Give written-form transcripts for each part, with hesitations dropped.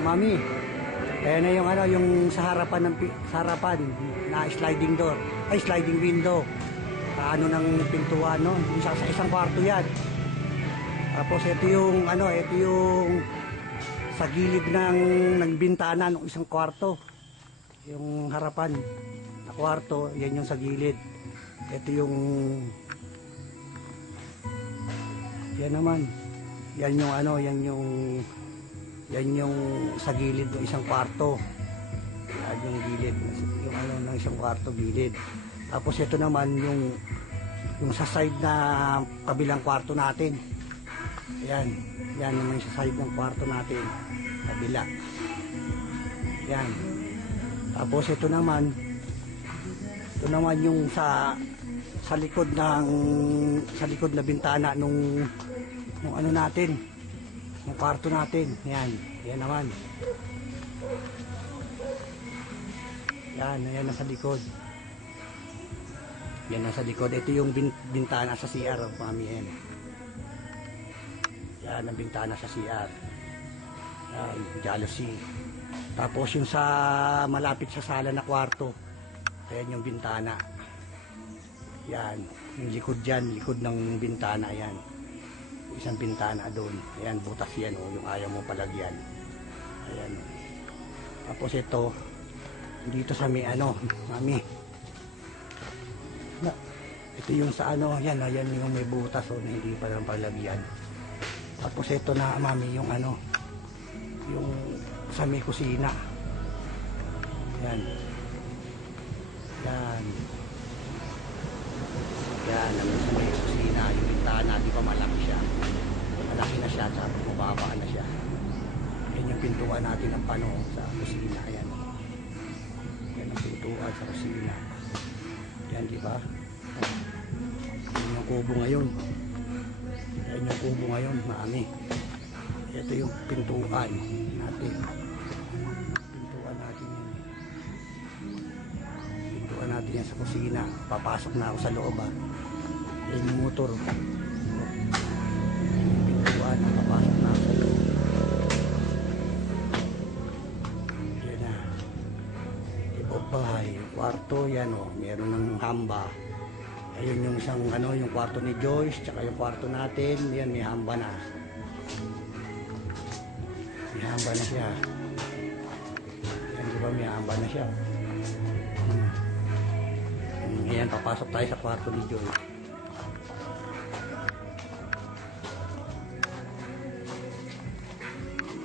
mami. Kaya na yung ano, yung sa harapan na sliding door, ay sliding window. Sa ano ng pintuan, no? Sa isang kwarto yan. Tapos ito yung ano, ito yung sa gilid ng bintana ng isang kwarto. Yung harapan na kwarto, yan yung sa gilid. Ito yung yan naman. Yan yung ano, yan yung sa gilid ng isang kwarto. Yan yung gilid, yung ano ng isang kwarto, gilid. Tapos ito naman yung sa side na kabilang kwarto natin. Yan, yan naman sa side ng kwarto natin, kabila. Yan. Tapos ito naman yung sa likod na bintana nung ano natin, yung kwarto natin. Yan, yan naman. Yan nasa likod. Yan nasa likod. Ito yung bintana sa CR of Mami N. Yan ang bintana sa CR. Yan, jealousy. Tapos yung sa malapit sa sala na kwarto, ayan yung bintana. Yan, yung likod dyan, likod ng bintana yan. Isang bintana doon. Ayan, butas yan, o yung ayaw mo palagyan. Ayan. Tapos ito, dito sa may ano, Mami. Ito yung sa ano, yan yung may butas, o na hindi pa lang palagyan. Tapos ito na, Mami, yung ano, yung sa may kusina. Yan. Yan. Yan, naman sa may kusina, yung bintana, di pa malaki siya. Malaki na siya, tsaka mababa na siya. Yan yung pintuan natin ng pano sa kusina. Yan. Yan ang pintuan sa kusina. Yan, di ba? Yan yung kubo ngayon. Yan yung kubo ngayon, Mami. Ito yung pintuan natin. Pintuan natin yan. Pintuan natin yan sa kusina. Papasok na ako sa loob, ha. Yan yung motor. Pintuan, papasok na ako sa loob. Yan na. Ibang bahay. Yung kwarto, yan, o. Meron ng hamba. Ayun yung isang, ano, yung kwarto ni Joyce, tsaka yung kwarto natin. Yan, may hamba na. May hamba na siya. Yan, di ba, may hamba na siya. Ayan, papasok tayo sa kwarto ni Joyce.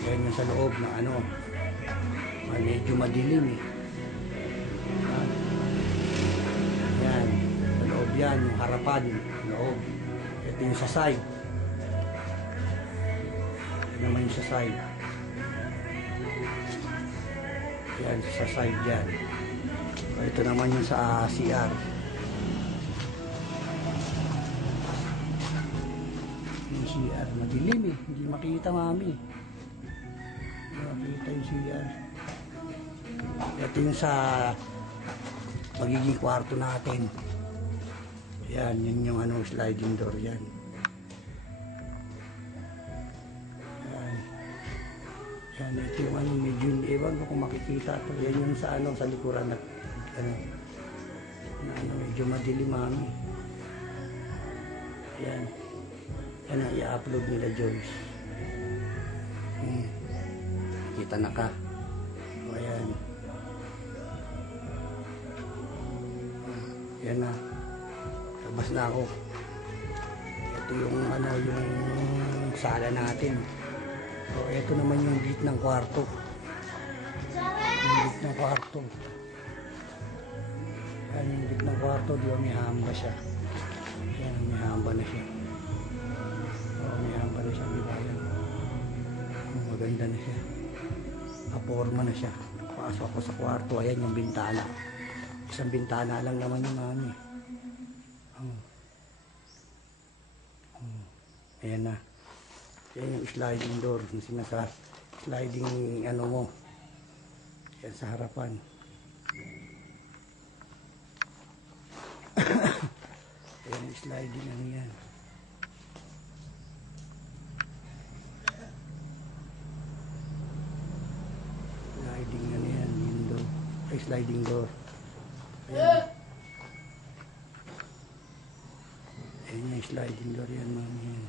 Ayan yung sa loob na ano, medyo madilim eh. Ayan, sa loob yan, yung harapan, yung loob. Ito yung sa side. Ito naman yung sa side. Ayan, sa side yan. Ito naman yung sa CR. Yung CR, madilim eh. Hindi makita, Mami. Hindi makita yung CR. Ito yung sa magiging kwarto natin. Yan, yun yung ano, sliding door yan. Yan. Yan, ito yung ano, medyo, ewan ko kung makikita ito. Yan yung sa ano, sa likuran na ano, medyo madilim, Mami. Yan. Yan ang i-upload nila, Joyce. Kita na ka. O, ayan. Yan na. Labas na ako. Ito yung ano, yung sala natin. So, ito naman yung gate ng kwarto. Yung gate ng kwarto. Yan yung gate ng kwarto. Di ba may hamba siya. Yan, may hamba na siya. Oo, may hamba na siya. Di ba yan? Maganda na siya. Kaporma na siya. Pasok ako sa kwarto. Ayan yung bintana. Isang bintana lang naman yung Mami. Ayan na. Ayan yung sliding door. Yung sinasa sliding ano mo. Ayan sa harapan. Ayan yung sliding ano yan. Sliding ano yan, window. Ay, sliding door. Ayan. Ayan yung sliding door yan, mami. Yan.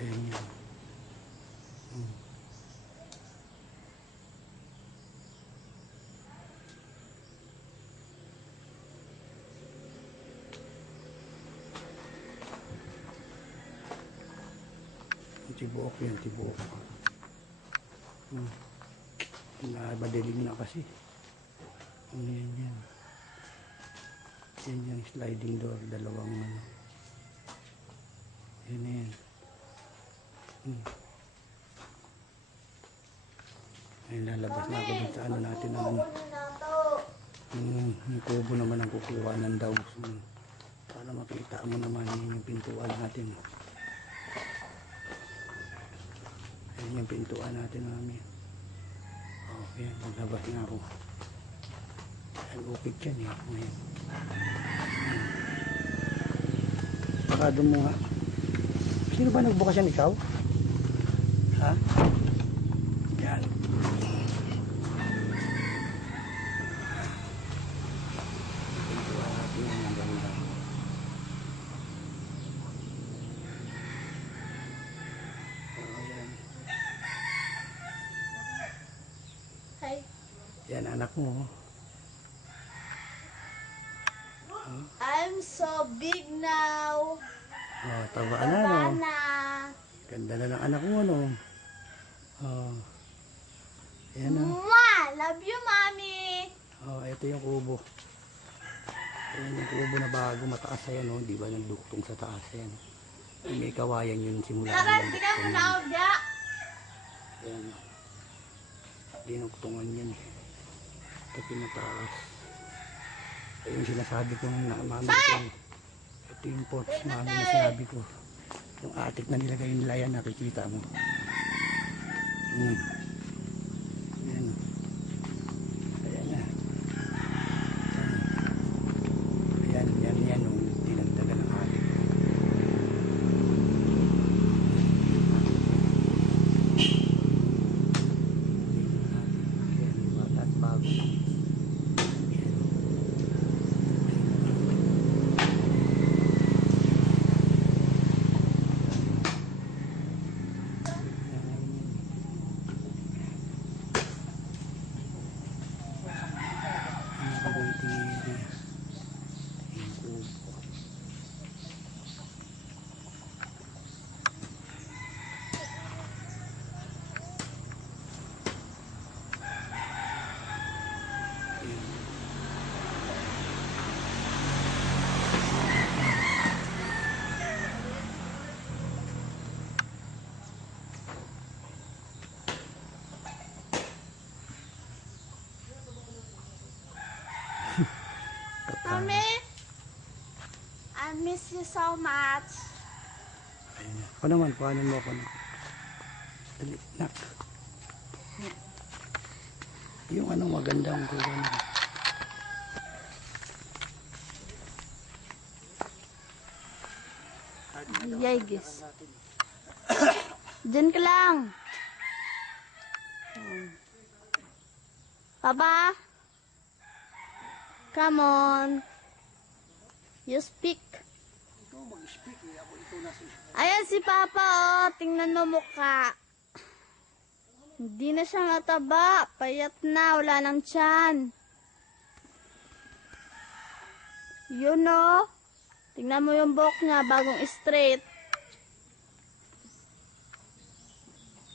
Ayan yan. Tibuok yan, tibuok. Madilim na kasi. Yan yan. Yan yung sliding door, dalawang ano. Yan yan. Ay, lalabas na ako dito. Ano natin ang ano. Yung kubo naman ang kukuha ng daw. Para makita mo naman yung pintuan natin. Ayan yung pintuan natin namin. Oh, yan. Maglabas na ako. Ayan, upig yan eh. Ayan. Pakado mo nga. Sino ba nagbukas yan, ikaw? Ha? Yan. Pintuan natin yan. Ang ganda. Yan, anak mo. I'm so big now. Oh, tabaan na, no? Bana. Ganda na ng anak mo, no? Oh. Yan, no? Mwah! Love you, mommy. Oh, ito yung kubo. Ayan yung kubo na bago, mataas yan, no? Di ba nagduktong sa taas yan? May kawayan yun simula. Tara, tingnan mo na ako, da. Ayan, no? Dinuktungan yan. Ito pinataas. Ayun yung sinasabi ko na mami ko. Ito yung porch mami na sinabi ko. Yung attic na nilagay nila yan, nakikita mo. Ayan. Ayan na. Ayan, yan yung dinagdagan ng attic. Ayan, wala at bago. Mommy, I miss you so much. Ayun. Ako naman, paano mo ako na? Dali, nak. Yung anong magandang kuha na. Yay, guys. Diyan ka lang. Papa? Come on. You speak. Ikaw mag-speak eh. Ako ito na si... Ayan si Papa, oh. Tingnan mo mukha. Hindi na siya mataba. Payat na. Wala nang tiyan. Yun, oh. Tingnan mo yung buhok niya. Bagong straight.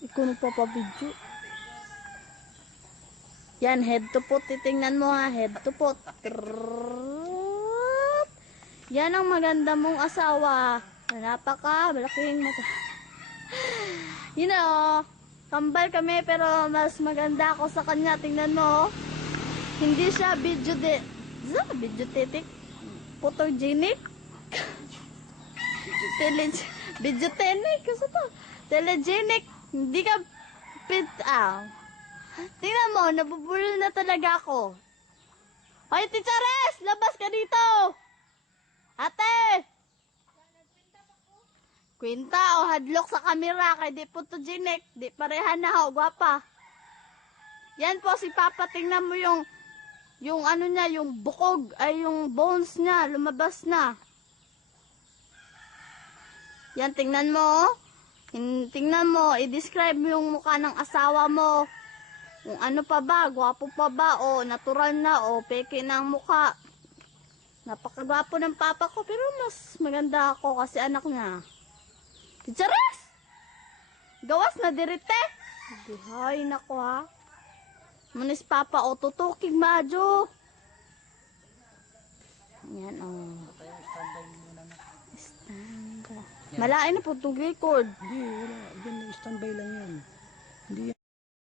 Ikaw nagpapabidyo. Yan, head to foot. Titingnan mo ha. Head to foot. Yan ang maganda mong asawa. Napaka malaking mata. You know, kambal kami pero mas maganda ako sa kanya. Tingnan mo. Hindi siya videotetic. Photogenic. Videogenic. Kasi to. Telegenic. Hindi ka tingnan mo, nabubulol na talaga ako. Hoy, Teacheres! Labas ka dito! Ate! Kwinta o hadlok sa kamera kay di photogenic, di pareha na ho, gwapa. Yan po si Papa, tingnan mo yung ano niya, yung bukog, ay yung bones niya, lumabas na. Yan, tingnan mo, oh. Tingnan mo, i-describe mo yung mukha ng asawa mo. Kung ano pa ba, gwapo pa ba, o natural na, o peke na ang mukha. Napakagwapo ng papa ko, pero mas maganda ako kasi anak niya. Chichares! Gawas na dirite. Buhay nako ha. Munis papa o tutukig madyo. Yan o. Stand. Malain na po itong record. Hindi, wala. Diyan, standby lang yan.